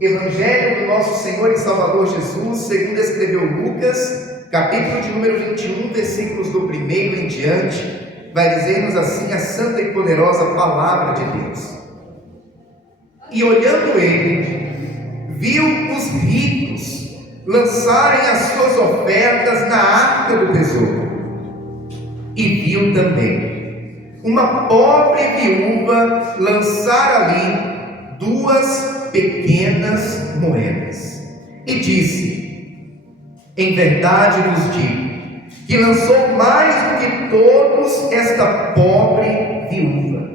Evangelho do nosso Senhor e Salvador Jesus, segundo escreveu Lucas, capítulo de número 21, versículos do 1º em diante, vai dizer-nos assim a santa e poderosa palavra de Deus. E olhando ele, viu os ricos lançarem as suas ofertas na arca do tesouro, e viu também uma pobre viúva lançar ali 2 pequenas moedas, e disse: em verdade vos digo, que lançou mais do que todos esta pobre viúva,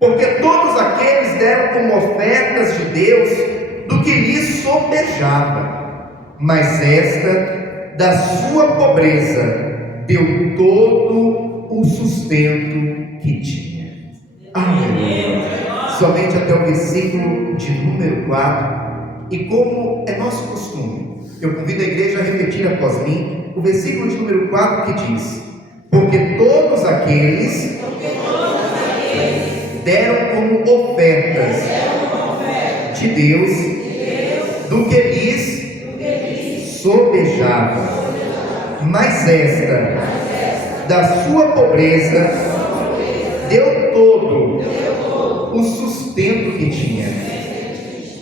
porque todos aqueles deram como ofertas de Deus do que lhes sobejava, mas esta, da sua pobreza, deu todo o sustento que tinha. Aleluia. Somente até o versículo de número 4, e como é nosso costume, eu convido a igreja a repetir após mim o versículo de número 4 que diz: porque todos aqueles deram como ofertas de Deus do que lhes sobejava, mas esta, da sua pobreza, deu todo o sustento que tinha.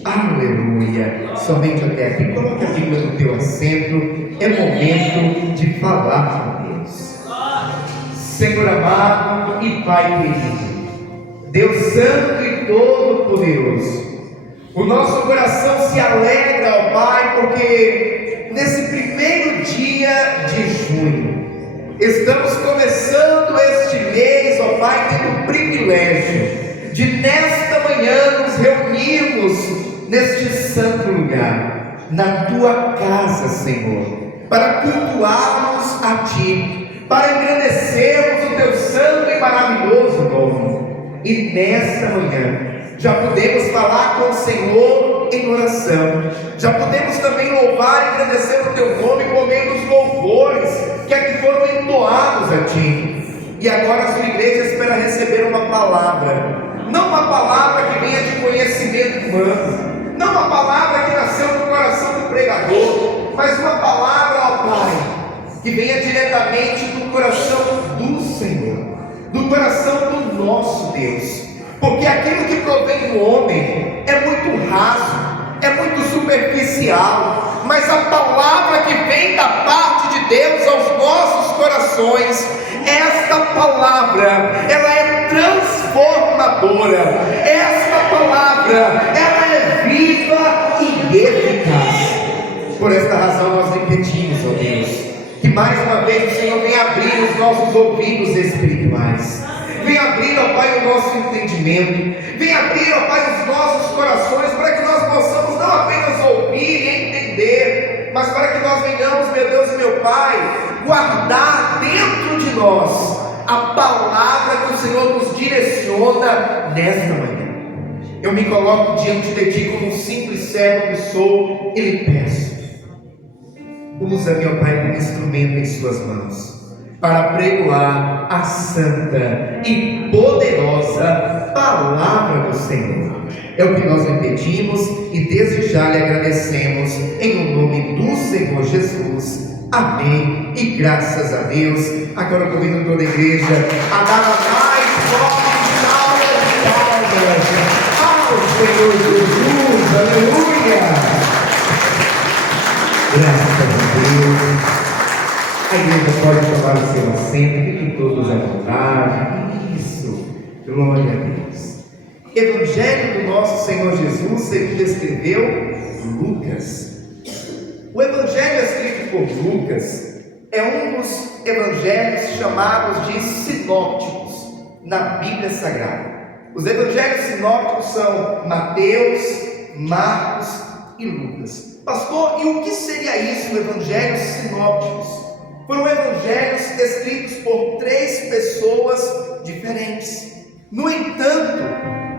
Aleluia. Somente até aqui. Coloque a Bíblia no teu assento. É momento de falar com Deus. Senhor amado e Pai querido, Deus santo e todo-poderoso, o nosso coração se alegra, ó Pai, porque nesse primeiro dia de junho estamos começando este mês, ó Pai, tendo o privilégio de nesta manhã nos reunirmos neste santo lugar, na Tua casa, Senhor, para cultuarmos a Ti, para engrandecermos o Teu santo e maravilhoso nome. E nesta manhã já podemos falar com o Senhor em oração, já podemos também louvar e engrandecer o Teu nome por meio dos louvores que aqui foram entoados a Ti. E agora a sua igreja espera receber uma palavra, não uma palavra que venha de conhecimento humano, não uma palavra que nasceu no coração do pregador, mas uma palavra, ó Pai, que venha diretamente do coração do Senhor, do coração do nosso Deus, porque aquilo que provém do homem é muito raso, é muito superficial, mas a palavra que vem da parte de Deus aos nossos corações, esta palavra, ela é transformadora, esta palavra, ela é viva e eficaz. Por esta razão nós repetimos, ó Deus, que mais uma vez o Senhor venha abrir os nossos ouvidos espirituais, venha abrir, ó Pai, o nosso entendimento, venha abrir, ó Pai, os nossos corações, para que nós possamos não apenas ouvir e entender, mas para que nós venhamos, meu Deus e meu Pai, guardar dentro de nós a palavra que o Senhor nos direciona nesta manhã. Eu me coloco diante de Ti como um simples servo que sou e lhe peço: usa-me, ó Pai, como instrumento em Suas mãos, para pregoar a santa e poderosa palavra do Senhor. É o que nós repetimos e desde já lhe agradecemos em nome do Senhor Jesus. Amém e graças a Deus. Agora eu convido toda a igreja a dar a mais forte salva de palmas ao Senhor Jesus. Aleluia. Graças a Deus. A igreja pode tomar o seu assento, fiquem todos à vontade. Isso, glória a Deus. Evangelho do nosso Senhor Jesus, segundo escreveu Lucas. O evangelho escrito por Lucas é um dos evangelhos chamados de sinópticos na Bíblia Sagrada. Os evangelhos sinópticos são Mateus, Marcos e Lucas. Pastor, e o que seria isso, evangelhos sinópticos? Foram evangelhos escritos por 3 pessoas diferentes, no entanto,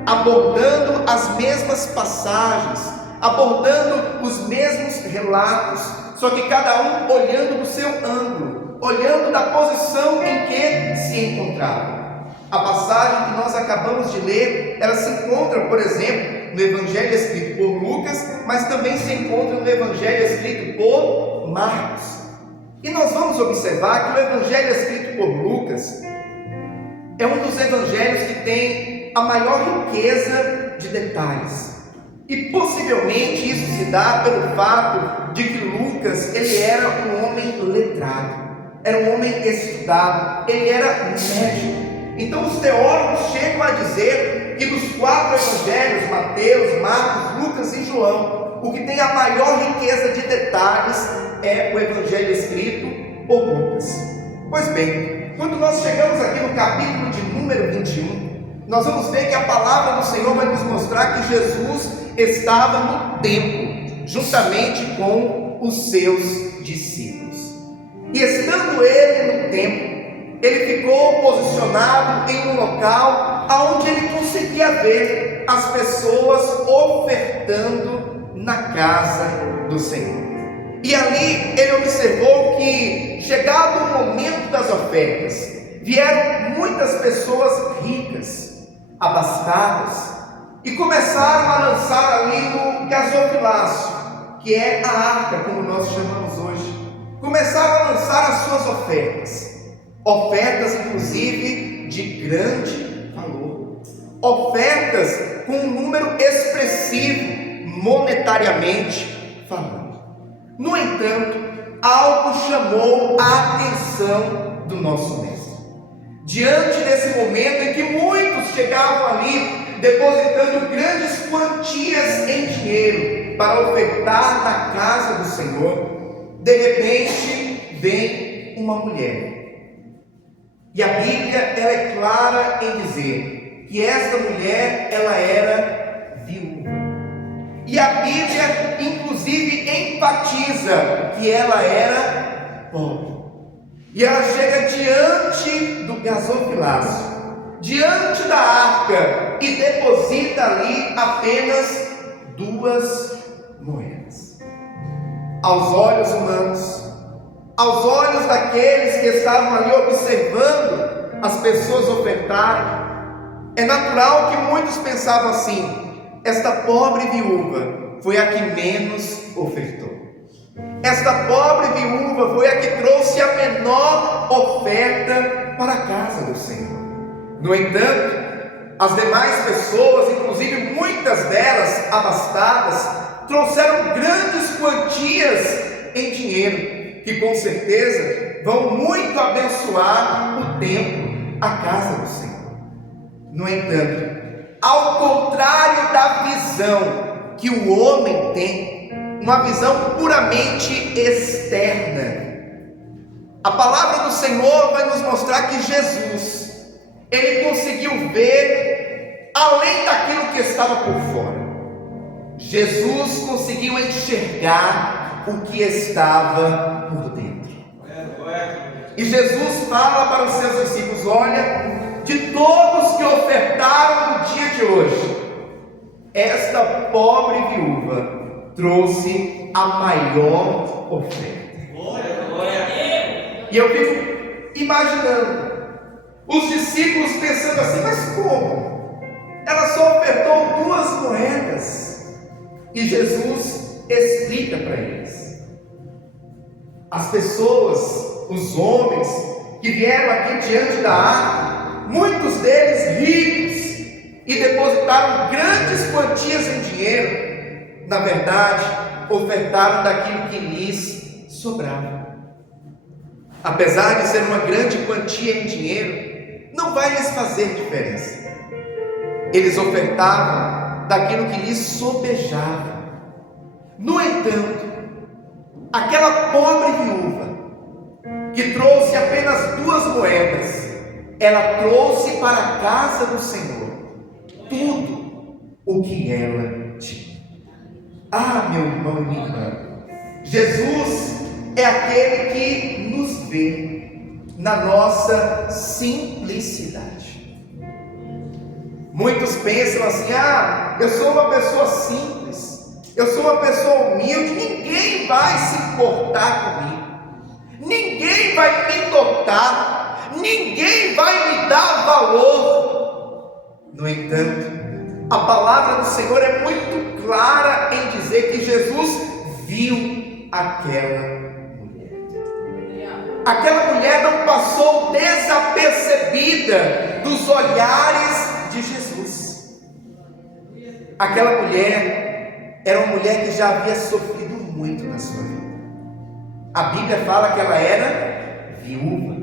abordando as mesmas passagens, abordando os mesmos relatos, só que cada um olhando do seu ângulo, olhando da posição em que se encontrava. A passagem que nós acabamos de ler, ela se encontra, por exemplo, no Evangelho escrito por Lucas, mas também se encontra no Evangelho escrito por Marcos. E nós vamos observar que o Evangelho escrito por Lucas é um dos evangelhos que tem a maior riqueza de detalhes. E possivelmente isso se dá pelo fato de que Lucas, ele era um homem letrado, era um homem estudado, ele era médico. Então os teólogos chegam a dizer que dos 4 evangelhos, Mateus, Marcos, Lucas e João, o que tem a maior riqueza de detalhes é o evangelho escrito por Lucas. Pois bem, quando nós chegamos aqui no capítulo de número 21, nós vamos ver que a palavra do Senhor vai nos mostrar que Jesus estava no templo, juntamente com os seus discípulos. E estando ele no templo, ele ficou posicionado em um local onde ele conseguia ver as pessoas ofertando na casa do Senhor. E ali ele observou que, chegado o momento das ofertas, vieram muitas pessoas ricas, abastadas, e começaram a lançar ali no gasofilácio, que é a arca, como nós chamamos hoje. Começaram a lançar as suas ofertas inclusive de grande valor, ofertas com um número expressivo, monetariamente falando. No entanto, algo chamou a atenção do nosso mestre. Diante desse momento em que muitos chegavam ali depositando grandes quantias em dinheiro para ofertar na casa do Senhor, de repente vem uma mulher. E a Bíblia ela é clara em dizer que esta mulher ela era viúva. E a Bíblia inclusive enfatiza que ela era pobre. E ela chega diante do gasofilácio, diante da arca, e deposita ali apenas 2 moedas. Aos olhos humanos, aos olhos daqueles que estavam ali observando as pessoas ofertarem, é natural que muitos pensavam assim: esta pobre viúva foi a que menos ofertou. Esta pobre viúva foi a que trouxe a menor oferta para a casa do Senhor. No entanto, as demais pessoas, inclusive muitas delas abastadas, trouxeram grandes quantias em dinheiro, que com certeza vão muito abençoar o templo, a casa do Senhor. No entanto, ao contrário da visão que o homem tem, uma visão puramente externa, a palavra do Senhor vai nos mostrar que Jesus, ele conseguiu ver além daquilo que estava por fora. Jesus conseguiu enxergar o que estava por dentro. E Jesus fala para os seus discípulos: olha, de todos que ofertaram no dia de hoje, esta pobre viúva trouxe a maior oferta. E eu fico imaginando os discípulos pensando assim: mas como? Ela só ofertou 2 moedas. E Jesus explica para eles. As pessoas, os homens que vieram aqui diante da arca, muitos deles ricos, e depositaram grandes quantias em dinheiro, na verdade, ofertaram daquilo que lhes sobrava. Apesar de ser uma grande quantia em dinheiro, não vai lhes fazer diferença. Eles ofertavam daquilo que lhes sobejava. No entanto, aquela pobre viúva, que trouxe apenas 2 moedas, ela trouxe para a casa do Senhor tudo o que ela tinha. Ah, meu irmão e minha irmã, Jesus é aquele que nos vê na nossa simplicidade. Muitos pensam assim: ah, eu sou uma pessoa simples, eu sou uma pessoa humilde, ninguém vai se importar comigo, ninguém vai me notar, ninguém vai me dar valor. No entanto, A palavra do Senhor é muito clara em dizer que Jesus viu aquela mulher. Aquela mulher não passou desapercebida dos olhares de Jesus. Aquela mulher era uma mulher que já havia sofrido muito na sua vida. A Bíblia fala que ela era viúva.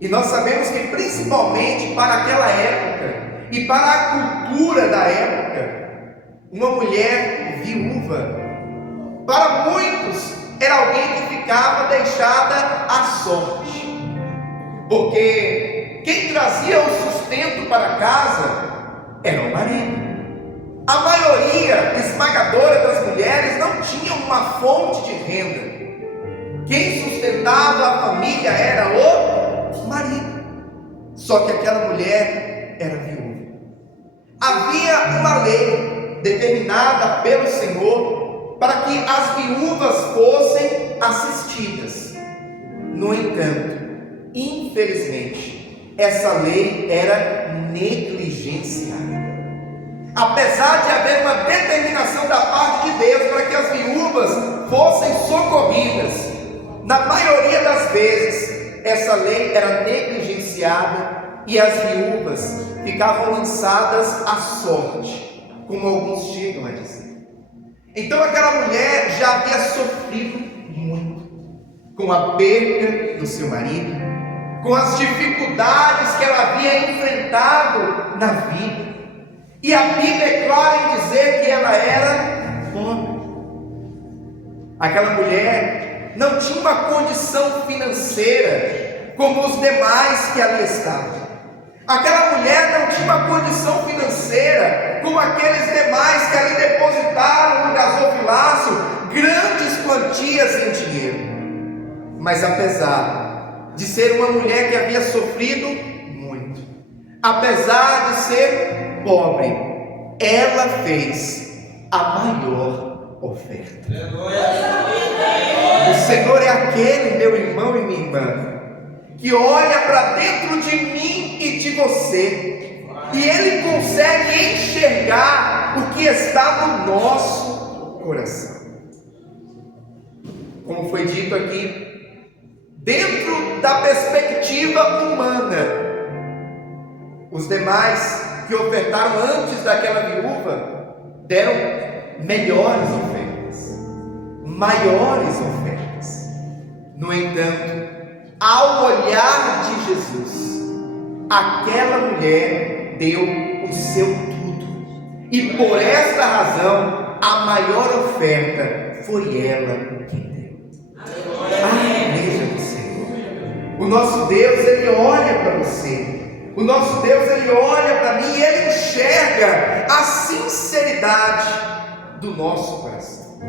E nós sabemos que principalmente para aquela época e para a cultura da época, uma mulher viúva, para muitos, era alguém que ficava deixada à sorte. Porque quem trazia o sustento para casa era o marido. A maioria esmagadora das mulheres não tinha uma fonte de renda. Quem sustentava a família era o marido. Só que aquela mulher era viúva. Havia uma lei determinada pelo Senhor para que as viúvas fossem assistidas. No entanto, infelizmente, essa lei era negligenciada. Apesar de haver uma determinação da parte de Deus para que as viúvas fossem socorridas, na maioria das vezes, essa lei era negligenciada e as viúvas ficavam lançadas à sorte, como alguns chegam a dizer. Então aquela mulher já havia sofrido muito com a perda do seu marido, com as dificuldades que ela havia enfrentado na vida. E a Bíblia é clara em dizer que ela era pobre. Aquela mulher não tinha uma condição financeira como os demais que ali estavam. Aquela mulher não tinha uma condição financeira como aqueles demais que ali depositaram no gasofilácio grandes quantias em dinheiro. Mas apesar de ser uma mulher que havia sofrido muito, apesar de ser pobre, ela fez a maior oferta. O Senhor é aquele, meu irmão e minha irmã, que olha para dentro de mim e de você, e Ele consegue enxergar o que está no nosso coração. Como foi dito aqui, dentro da perspectiva humana, os demais que ofertaram antes daquela viúva deram melhores ofertas, maiores ofertas. No entanto, ao olhar de Jesus, aquela mulher deu o seu tudo, e por esta razão a maior oferta foi ela que deu. A igreja do Senhor, o nosso Deus, Ele olha para você. O nosso Deus, Ele olha para mim e Ele enxerga a sinceridade do nosso coração.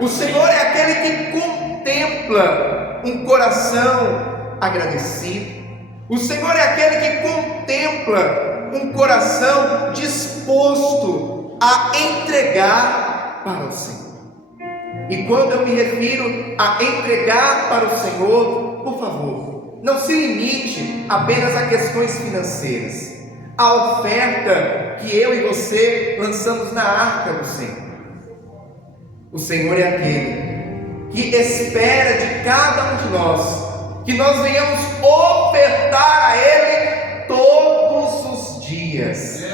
O Senhor é aquele que contempla um coração agradecido. O Senhor é aquele que contempla um coração disposto a entregar para o Senhor. E quando eu me refiro a entregar para o Senhor, por favor, não se limite apenas a questões financeiras. A oferta que eu e você lançamos na arca do Senhor. O Senhor é aquele que espera de cada um de nós que nós venhamos ofertar a Ele todos os dias.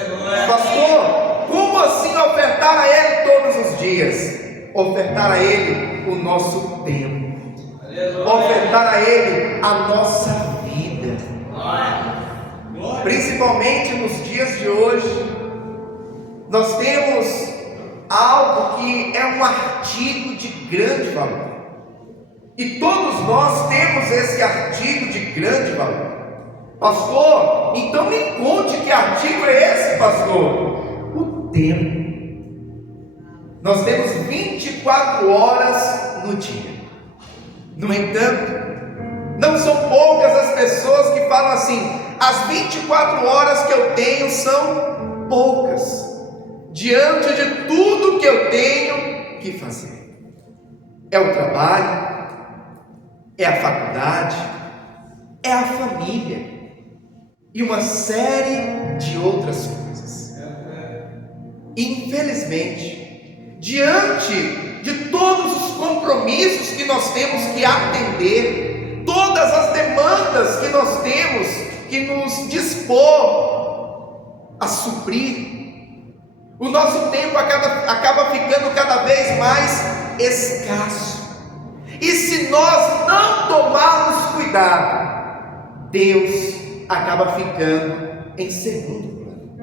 Pastor, como assim ofertar a Ele todos os dias? Ofertar a Ele o nosso tempo, ofertar a Ele a nossa vida. Principalmente nos dias de hoje, nós temos algo que é um artigo de grande valor, e todos nós temos esse artigo de grande valor. Pastor, então me conte que artigo é esse, pastor? O tempo. Nós temos 24 horas no dia. No entanto, não são poucas as pessoas que falam assim: as 24 horas que eu tenho são poucas diante de tudo que eu tenho que fazer. É o trabalho, é a faculdade, é a família e uma série de outras coisas. Infelizmente, diante de todos os compromissos que nós temos que atender, todas as demandas que nós temos que nos dispor a suprir, o nosso tempo acaba ficando cada vez mais escasso. E se nós não tomarmos cuidado, Deus acaba ficando em segundo plano.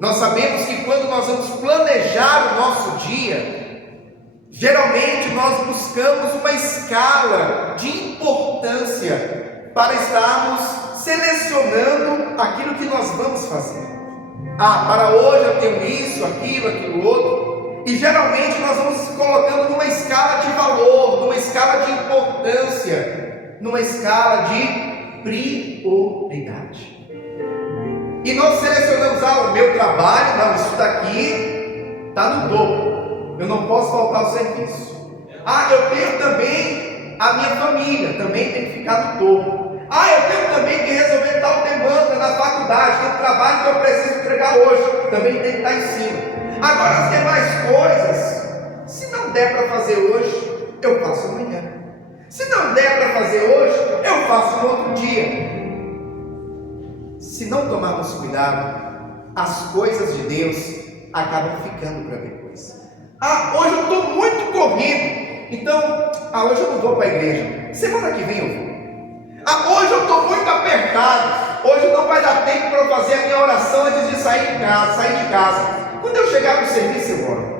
Nós sabemos que quando nós vamos planejar o nosso dia, geralmente nós buscamos uma escala de importância para estarmos selecionando aquilo que nós vamos fazer. Para hoje eu tenho isso, aquilo outro. E geralmente nós vamos se colocando numa escala de valor, numa escala de importância, numa escala de prioridade. E nós selecionamos, o meu trabalho, não, isso daqui está no topo, eu não posso faltar ao serviço. Eu tenho também a minha família, também tem que ficar no topo. Eu tenho também que resolver tal demanda na faculdade, tem um trabalho que eu preciso entregar hoje, também tem que estar em cima. Agora as demais coisas, se não der para fazer hoje, eu faço amanhã. Se não der para fazer hoje, eu faço no outro dia. Se não tomarmos cuidado, as coisas de Deus acabam ficando para depois. Hoje eu estou muito corrido, então, hoje eu não vou para a igreja, semana que vem eu vou. Hoje eu estou muito apertado, hoje não vai dar tempo para eu fazer a minha oração antes de sair de casa. Quando eu chegar no serviço eu oro.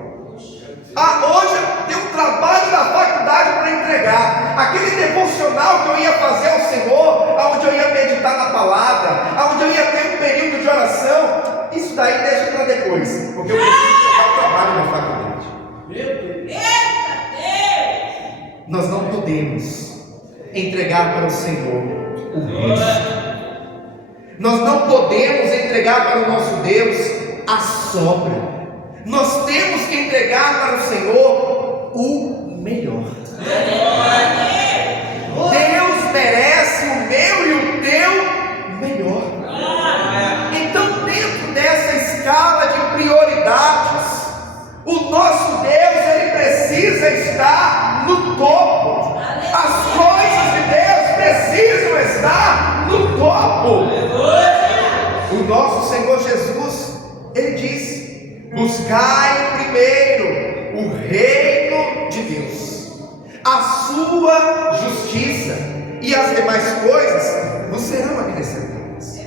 Hoje eu tenho um trabalho da faculdade para entregar, aquele devocional que eu ia fazer ao Senhor, onde eu ia meditar na palavra, onde eu ia ter um período de oração, isso daí deixa para depois, porque eu preciso entregar o trabalho na faculdade. Nós não podemos entregar para o Senhor o resto. Nós não podemos entregar para o nosso Deus a sobra. Nós temos que entregar para o Senhor o melhor. Deus merece o meu e o teu melhor. Então, dentro dessa escala de prioridades, o nosso Deus, ele precisa estar no topo. As coisas de Deus precisam estar no topo. O nosso Senhor Jesus, ele diz: buscai primeiro o reino de Deus, a sua justiça, e as demais coisas vos serão acrescentadas.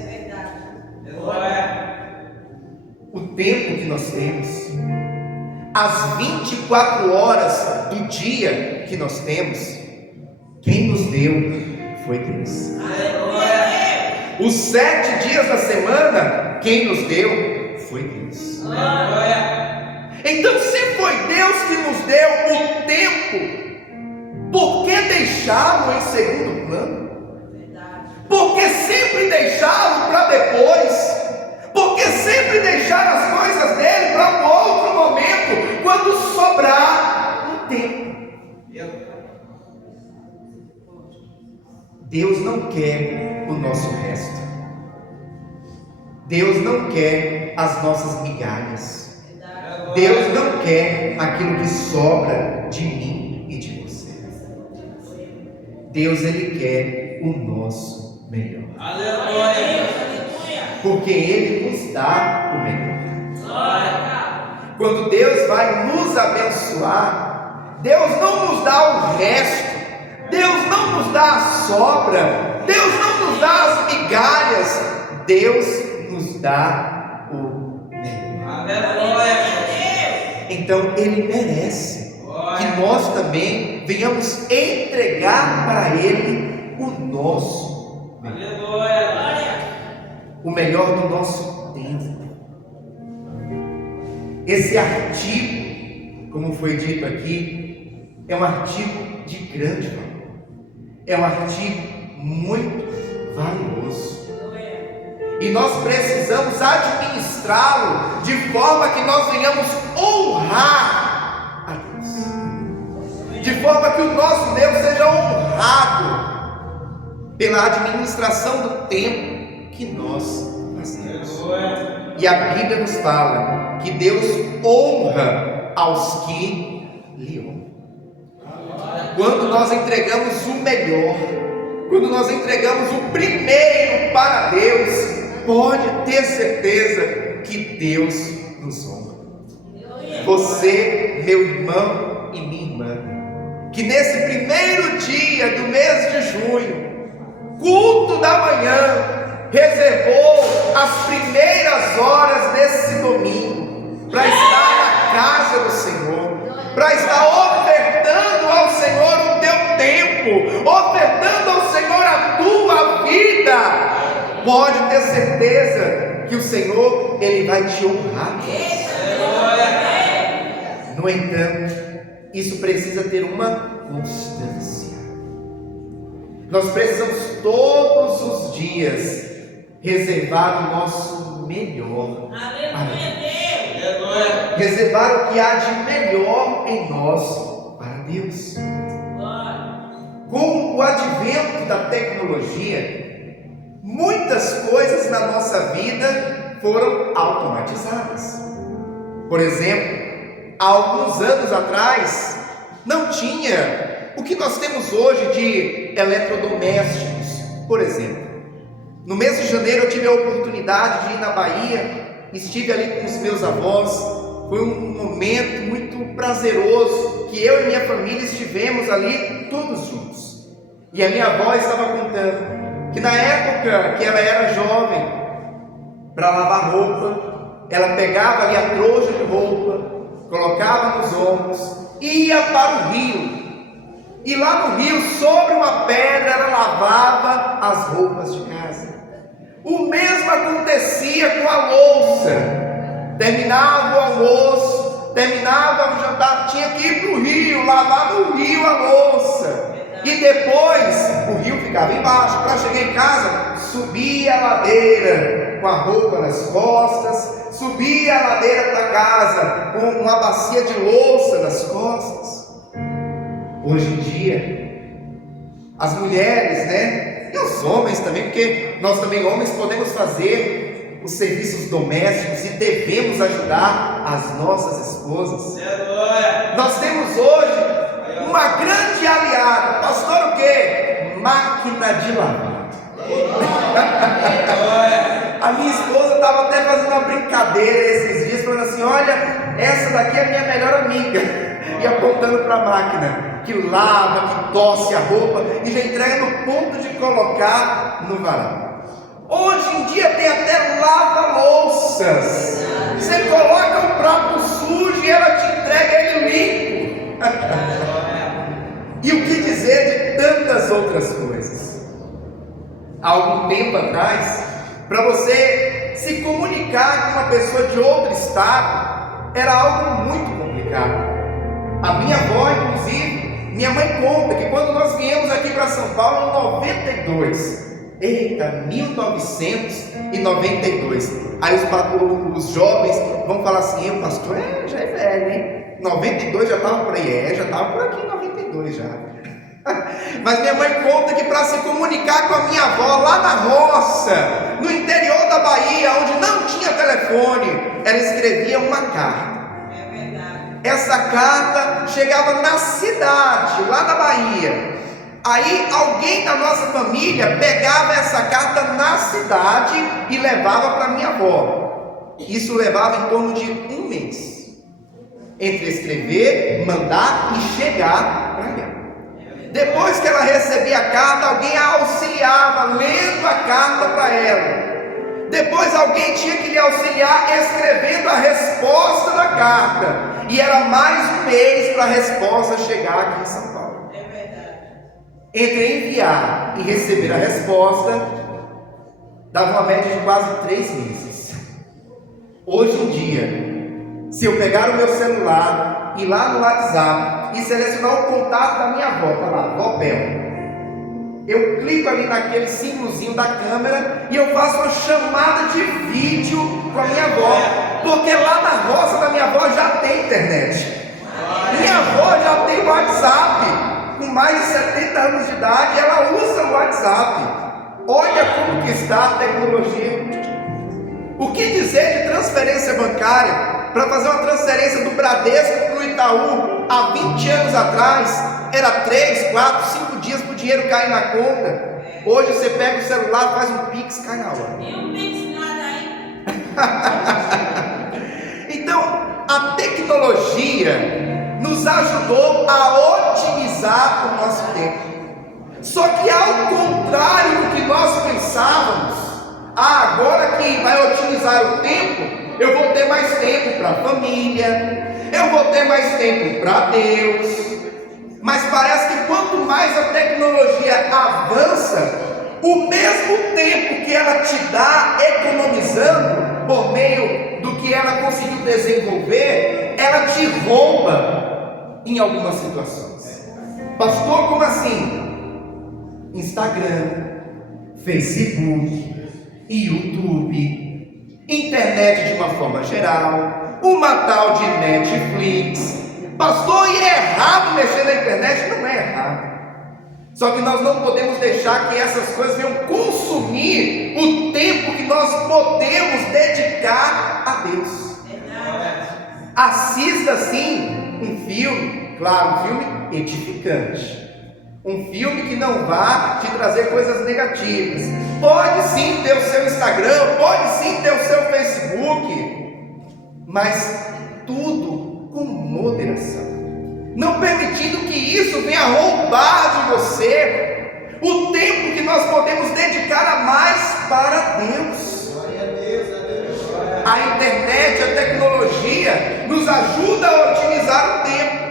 O tempo que nós temos, as 24 horas do dia que nós temos, quem nos deu foi Deus. Os 7 dias da semana, quem nos deu foi Deus. Então, se foi Deus que nos deu o tempo, por que deixá-lo em segundo plano? Por que sempre deixá-lo para depois? Por que sempre deixar as coisas dele para um outro momento, quando sobrar um tempo? Deus não quer o nosso resto. Deus não quer as nossas migalhas. Deus não quer aquilo que sobra de mim e de você. Deus, ele quer o nosso melhor. Porque ele nos dá o melhor. Quando Deus vai nos abençoar, Deus não nos dá o resto, Deus não nos dá a sobra, Deus não nos dá as migalhas, Deus nos dá o melhor. Então ele merece que nós também venhamos entregar para ele o nosso melhor. O melhor do nosso tempo. Esse artigo, como foi dito aqui, é um artigo de grande valor. É um artigo muito valioso. E nós precisamos administrá-lo de forma que nós venhamos honrar a Deus. De forma que o nosso Deus seja honrado pela administração do tempo que nós fazemos. E a Bíblia nos fala que Deus honra aos que lhe honram. Quando nós entregamos o melhor, quando nós entregamos o primeiro para Deus, pode ter certeza que Deus nos honra. Você, meu irmão e minha irmã, que nesse primeiro dia do mês de junho, culto da manhã, reservou as primeiras horas desse domingo para estar na casa do Senhor, para estar ofertando ao Senhor o teu tempo, ofertando ao Senhor a tua vida. Pode ter certeza que o Senhor, Ele vai te honrar. No entanto, isso precisa ter uma constância. Nós precisamos todos os dias reservar o nosso melhor para Deus. Reservar o que há de melhor em nós para Deus. Com o advento da tecnologia, muitas coisas na nossa vida foram automatizadas. Por exemplo, há alguns anos atrás, não tinha o que nós temos hoje de eletrodomésticos. Por exemplo, no mês de janeiro eu tive a oportunidade de ir na Bahia, estive ali com os meus avós. Foi um momento muito prazeroso, que eu e minha família estivemos ali todos juntos. E a minha avó estava contando que na época que ela era jovem, para lavar roupa, ela pegava ali a trouxa de roupa, colocava nos ombros, ia para o rio, e lá no rio, sobre uma pedra, ela lavava as roupas de casa. O mesmo acontecia com a louça. Terminava o almoço, terminava o jantar, tinha que ir para o rio, lavar no rio a louça, e depois o rio ficava embaixo. Para chegar em casa, subia a ladeira com a roupa nas costas, subia a ladeira para casa com uma bacia de louça nas costas. Hoje em dia, as mulheres, e os homens também, porque nós também homens podemos fazer os serviços domésticos e devemos ajudar as nossas esposas. Nós temos hoje uma grande aliada, pastor, o quê? Máquina de lavar. A minha esposa estava até fazendo uma brincadeira esses dias, falando assim: olha, essa daqui é a minha melhor amiga, e apontando para a máquina, que lava, que tosse a roupa, e já entrega no ponto de colocar no varal. Hoje em dia tem até lava-louças, você coloca um prato sujo e ela te entrega ele limpo. E o que dizer de tantas outras coisas? Há algum tempo atrás, para você se comunicar com uma pessoa de outro estado, era algo muito complicado. A minha avó, inclusive, minha mãe conta que quando nós viemos aqui para São Paulo em 92, 1992, aí os jovens vão falar assim: o pastor já é velho, hein? 92 já estava por aí, já estava por aqui em 92 já. Mas minha mãe conta que para se comunicar com a minha avó lá na roça, no interior da Bahia, onde não tinha telefone, ela escrevia uma carta. É verdade. Essa carta chegava na cidade, lá na Bahia. Aí alguém da nossa família pegava essa carta na cidade e levava para minha avó. Isso levava em torno de um mês, entre escrever, mandar e chegar para ela. Depois que ela recebia a carta, alguém a auxiliava lendo a carta para ela. Depois alguém tinha que lhe auxiliar escrevendo a resposta da carta. E era mais um mês para a resposta chegar aqui em São Paulo. É verdade. Entre enviar e receber a resposta, dava uma média de quase 3 meses. Hoje em dia, se eu pegar o meu celular, ir lá no WhatsApp e selecionar o contato da minha avó, tá lá, vó Bel, eu clico ali naquele símbolozinho da câmera e eu faço uma chamada de vídeo com a minha avó, porque lá na roça da minha avó já tem internet. Minha avó já tem WhatsApp, com mais de 70 anos de idade, ela usa o WhatsApp. Olha como que está a tecnologia. O que dizer de transferência bancária? Para fazer uma transferência do Bradesco para o Itaú, há 20 anos atrás, era 3, 4, 5 dias para o dinheiro cair na conta. Hoje você pega o celular, faz um Pix, cai na hora. E um Pix nada aí. Então, a tecnologia nos ajudou a otimizar o nosso tempo. Só que ao contrário do que nós pensávamos, agora que vai otimizar o tempo, eu vou ter mais tempo para a família, eu vou ter mais tempo para Deus. Mas parece que quanto mais a tecnologia avança, o mesmo tempo que ela te dá economizando por meio do que ela conseguiu desenvolver, ela te rouba em algumas situações. Pastor, como assim? Instagram, Facebook, YouTube, internet de uma forma geral, uma tal de Netflix. Pastor, e é errado mexer na internet? Não é errado. Só que nós não podemos deixar que essas coisas venham consumir o tempo que nós podemos dedicar a Deus. Assista sim um filme, claro, um filme edificante. Um filme que não vá te trazer coisas negativas. Pode sim ter o seu Instagram, pode sim ter o seu Facebook, mas tudo com moderação, não permitindo que isso venha roubar de você o tempo que nós podemos dedicar a mais para Deus. A internet, a tecnologia nos ajuda a otimizar o tempo.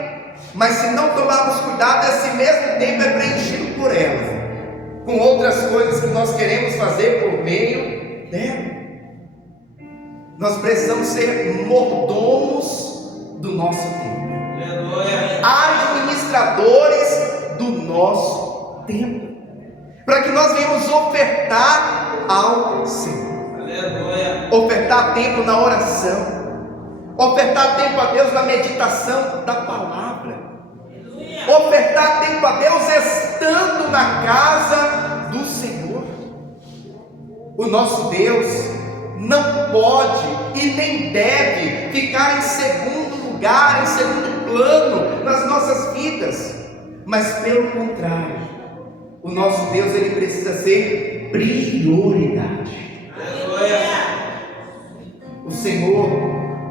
Mas se não tomarmos cuidado, esse mesmo tempo é preenchido por ela, com outras coisas que nós queremos fazer por meio dela. Nós precisamos ser mordomos do nosso tempo, administradores do nosso tempo, para que nós venhamos ofertar ao Senhor. Ofertar tempo na oração, ofertar tempo a Deus na meditação da palavra, ofertar tempo a Deus estando na casa do Senhor. O nosso Deus não pode e nem deve ficar em segundo lugar, em segundo plano nas nossas vidas, mas pelo contrário, o nosso Deus, ele precisa ser prioridade. O Senhor,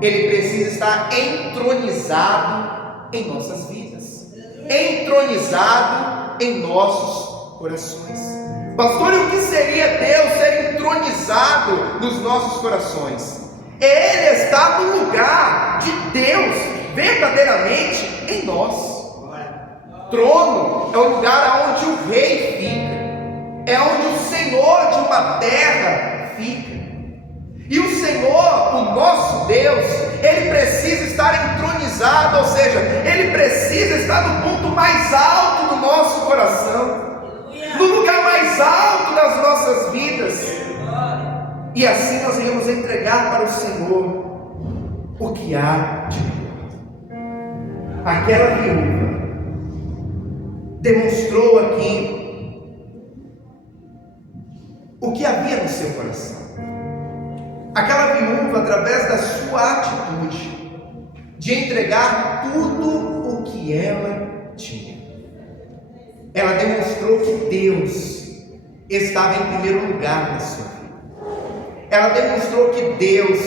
ele precisa estar entronizado em nossas vidas, entronizado em nossos corações. Pastor, e o que seria Deus ser entronizado nos nossos corações? Ele está no lugar de Deus verdadeiramente em nós. Trono é o lugar onde o rei fica, é onde o Senhor de uma terra fica. E o Senhor, o nosso Deus, ele precisa estar entronizado, ou seja, ele precisa estar no ponto mais alto do nosso coração, no lugar mais alto das nossas vidas. E assim nós iremos entregar para o Senhor o que há de melhor. Aquela viúva demonstrou aqui o que havia no seu coração. Aquela viúva, através da sua atitude de entregar tudo o que ela tinha, ela demonstrou que Deus estava em primeiro lugar na sua vida. Ela demonstrou que Deus,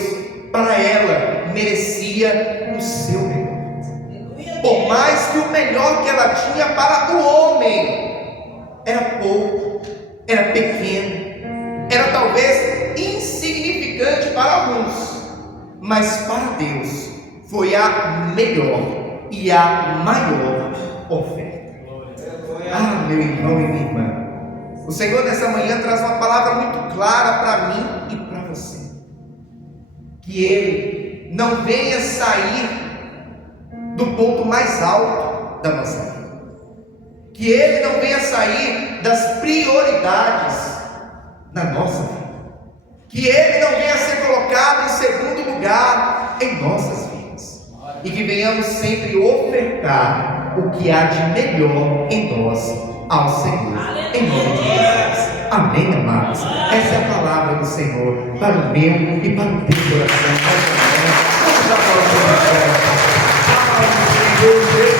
para ela, merecia o seu melhor. Por mais que o melhor que ela tinha para o homem era pouco, era pequeno, era talvez insignificante para alguns, mas para Deus foi a melhor e a maior oferta. Ah, meu irmão e minha irmã, o Senhor nessa manhã traz uma palavra muito clara para mim e para você, que Ele não venha sair do ponto mais alto da nossa vida, que Ele não venha sair das prioridades na nossa vida, que Ele não venha ser colocado em segundo lugar em nossas vidas, e que venhamos sempre ofertar o que há de melhor em nós ao Senhor, em nome de Jesus. Amém, amados? Essa é a palavra do Senhor para o meu e para o teu coração. Vamos aplaudir o Senhor.